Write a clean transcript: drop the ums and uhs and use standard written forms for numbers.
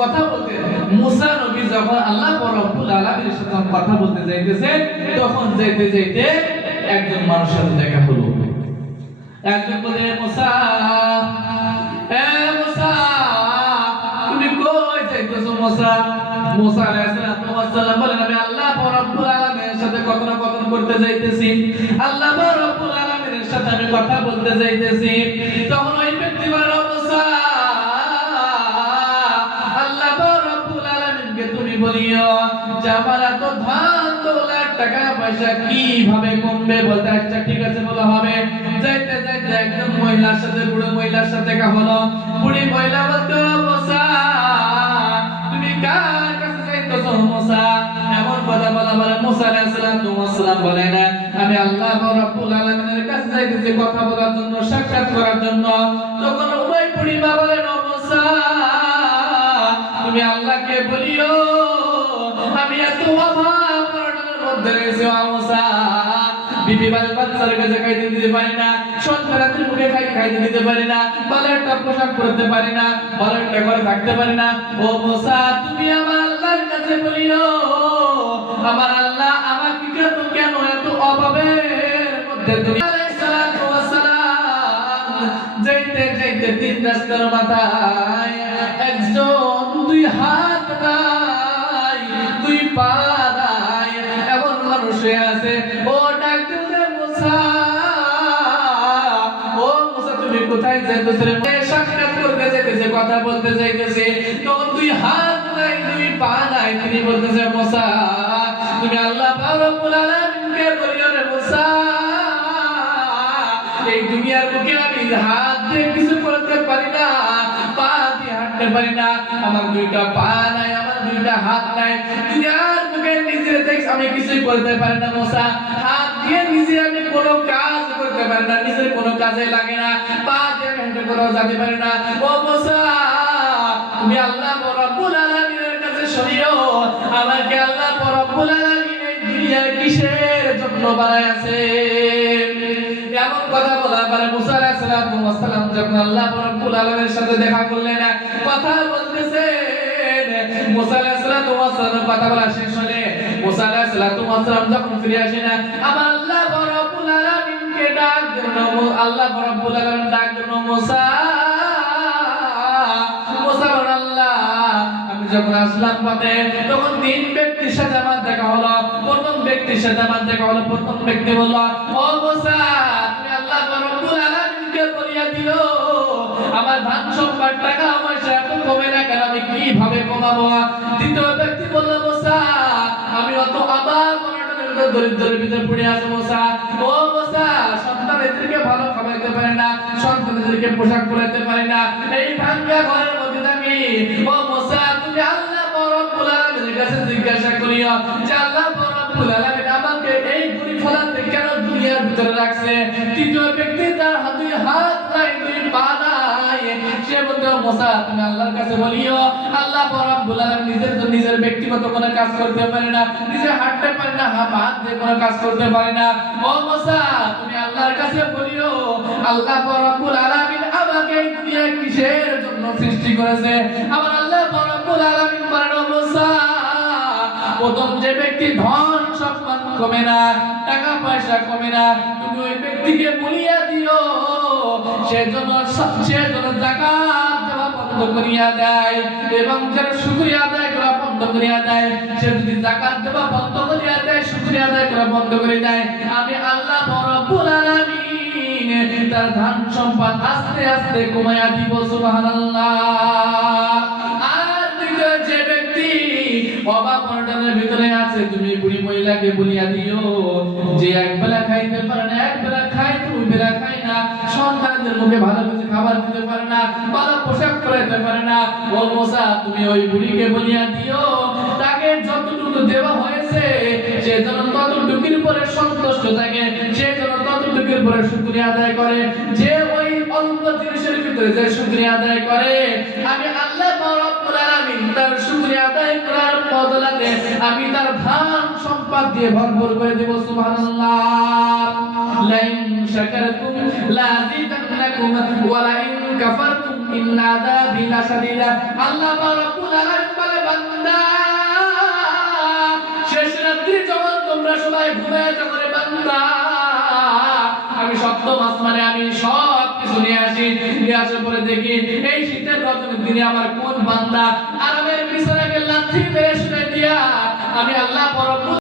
কথা বলতে মুসা নবী যখন আল্লাহ রাব্বুল আলামিনের সাথে কথা বলতে যাইতেছেন তখন যাইতে যাইতে একজন মানুষের সাথে দেখা হলো। একজন বলে মুসা, এ মুসা তুমি কই যাইতেছো মুসা? মুসা আলাইহিস সালাম বলেন আমি আল্লাহ রাব্বুল আলামিনের সাথে কথোপকথন করতে যাইতেছি, আল্লাহ রাব্বুল আলামিনের সাথে আমি কথা বলতে যাইতেছি। তখন ওই ব্যক্তি বলে মুসা আল্লাহ রাব্বুল আলামিনকে তুমি বলিও যে আমার এত ধান দৌলত টাকা পয়সা কিভাবে কমবে। বলতে আচ্ছা ঠিক আছে বলা হবে। যাইতে যাইতে একজন মহিলার সাথে বুড়ো মহিলার সাথে দেখা হলো। বুড়ি মহিলা বলতো মুসা তুমি কার কাছে যাইতেছো মুসা? এমন কথা বলা বলে মুসা আলাইহিস সালাম বলে না আমি আল্লাহ রাব্বুল আলামিনের কাছে যাইতেছি কথা বলার জন্য, সাক্ষাৎ করার জন্য। তখন ওই বুড়ি মা বলে মুসা তুমি আল্লাহকে বলিও আমি এত অভাব অনটনের মধ্যে রয়েছি মুসা, বিবি বাচ্চার কাছে খাইতে দিতে পারি না, সন্তানদের মুখে খাইতে দিতে পারি না, ভালো একটা পোশাক পরতে পারি না, ভালো একটা ঘরে থাকতে পারি না। ও মুসা তুমি আমার আল্লাহর কাছে বলিও আমার আল্লাহ আমাকে কেন এত অভাবের মধ্যে তুমি। আলাইহিস সালাতু ওয়াস সালাম যাইতে যাইতে তিন রাস্তার মাথায় একজন দুই হাত নাই দুই পা নাই এমন মানুষ আছে। ও ডাক দিলে মুসা, ও মুসা তুমি কোথায় যাইতেছো রে? সাক্ষাৎ করতে যাইতেছে, কথা বলতে যাইতেছে। তখন দুই হাত নাই দুই পা নাই, তিনি বলতেছে মুসা তুমি আল্লাহ রাব্বুল আলামিনকে বলিও রে মুসা এই দুনিয়ার বুকে আমি হাত দিয়ে কিছু করতে পারি না, পা দিয়ে হাঁটতে পারি না, আমার দুইটা পা নাই, আমার দুইটা হাত নাই, দুনিয়ার বুকে নিজের দেখ আমি কিছু করতে পারি না মুসা। হাত দিয়ে নিজে আমি কোনো কাজ করতে পারি না, নিজের কোনো কাজে লাগে না, পা দিয়ে হাঁটতে কোথাও যেতে পারি না। ও মুসা তুমি আল্লাহ রাব্বুল আলামিনের কাছে সরিও, আমাকে আল্লাহ রাব্বুল আলামিন এই দুনিয়ার কিসের জন্য বানায় আছে? এমন কথা বলা পরে মুসা আলাইহিস সালাম যখন আল্লাহ রাব্বুল আলামিনের সাথে দেখা করলেন, কথা বলতেছেন, মুসা আলাইহিস সালাম কথা বলা শেষ হলে মুসা আলাইহিস সালাম যখন ফিরে আসেন আমার আল্লাহ রাব্বুল আলামিনকে ডাক দিলেন। আল্লাহ রাব্বুল আলামিন ডাক দিলেন মুসা, মুসা আল্লাহ আমি যখন আসলাম পথে তখন তিন ব্যক্তির সাথে আমার দেখা হলো। প্রথম ব্যক্তির সাথে আমার দেখা হলো, প্রথম ব্যক্তি বলল ও মুসা তুমি আল্লাহ রাব্বুল আলামিনকে বলিয়া দিও আমার ধন সম্পদ টাকা পয়সা এত কমে না কেন, আমি কিভাবে কমাবো? দ্বিতীয় ব্যক্তি বলল মুসা আমি অত অভাব অনটনের ভিতরে দরিদ্রের ভিতরে পড়ে আছি মুসা। ও মুসা সন্তানদেরকে ভালো খাওয়াইতে পারি না, সন্তানদেরকে পোশাক পরাইতে পারি না, এই ভাঙা ঘরের মধ্যে থাকি। ও মুসা তুমি আল্লাহ রাব্বুল আলামিনের কাছে জিজ্ঞাসা করিও যে আল্লাহ রাব্বুল আলামিন আমাকে এই বুড়ি ফলাতে কেন দুনিয়ার ভিতরে রাখছে? তৃতীয় ব্যক্তি তার দুই হাত নাই দুই পা নাই, সে বলতে মুসা তুমি আল্লাহর কাছে বলিও আল্লাহ রাব্বুল আলামিন নিজের ব্যক্তিগত কোনো কাজ করতে পারে না, নিজে হাঁটতে পারে না, হাত দিয়ে কোনো কাজ করতে পারে না। ও মুসা তুমি আল্লাহর কাছে বলিও আল্লাহ রাব্বুল আলামিন আমাকে এই দুনিয়ায় কিসের জন্য সৃষ্টি করেছে? আমার আল্লাহ রাব্বুল আলামিন বলেন ও মুসা প্রথম যে ব্যক্তি ধন সম্পদ কমে না, টাকা পয়সা কমে না, তুমি ওই ব্যক্তিকে বলিয়া দিও সেজন্য যাকাত দেওয়া বন্ধ করিয়া দেয় এবং যারা শুকরিয়া আদায় করা বন্ধ করিয়া দেয়, সে যদি যাকাত দেওয়া বন্ধ করিয়া দেয়, শুকরিয়া আদায় করা বন্ধ করে দেয়, আমি আল্লাহ রাব্বুল আলামিন তার ধন সম্পদ আস্তে আস্তে কমাইয়া দিব। সুবহানাল্লাহ। আর দ্বিতীয় যে ব্যক্তি অভাব অনটনের ভিতরে আছে তুমি বুড়ি মহিলাকে বলিয়া দিও যে একবেলা খাইতে পারে না, একবেলা খায় দুই বেলা খায় না, সন্তানদের মুখে ভালো কিছু খাবার দিতে পারে না, ভালো পোশাক পরাইতে পারে না। ও মুসা তুমি ওই বুড়িকে বলিয়া দিও তাকে যতটুকু দেওয়া হয়েছে সে যেন ততটুকুর উপরে সন্তুষ্ট থাকে, সে যেন ততটুকুর উপরে শুকরিয়া আদায় করে। যে ওই অল্প জিনিসের ভিতরে যে শুকরিয়া আদায় করে আমি আল্লাহ রাব্বুল আলামিন তার শুকরিয়া আদায় করার বদলাতে আমি তার ধন সম্পদ দিয়ে ভরপুর করে দেব। সুবহানাল্লাহ। লাইন শাকারতুম লাযিদান্নাকুম ওয়া লাইন কাফারতুম ইন্না আযাবি লাশাদীদ। আল্লাহ রাব্বুল আলামিন বলে বান্দা শেষ রাত্রি যখন তোমরা সবাই ঘুমায় যখন বান্দা আমি সপ্তম আসমানে আমি সব কিছু নিয়ে আসি, নিয়ে আসার পরে দেখি এই শীতের রজনীর দিনে আমার কোন বান্দা আরামের বিছানায় লাথি মেরে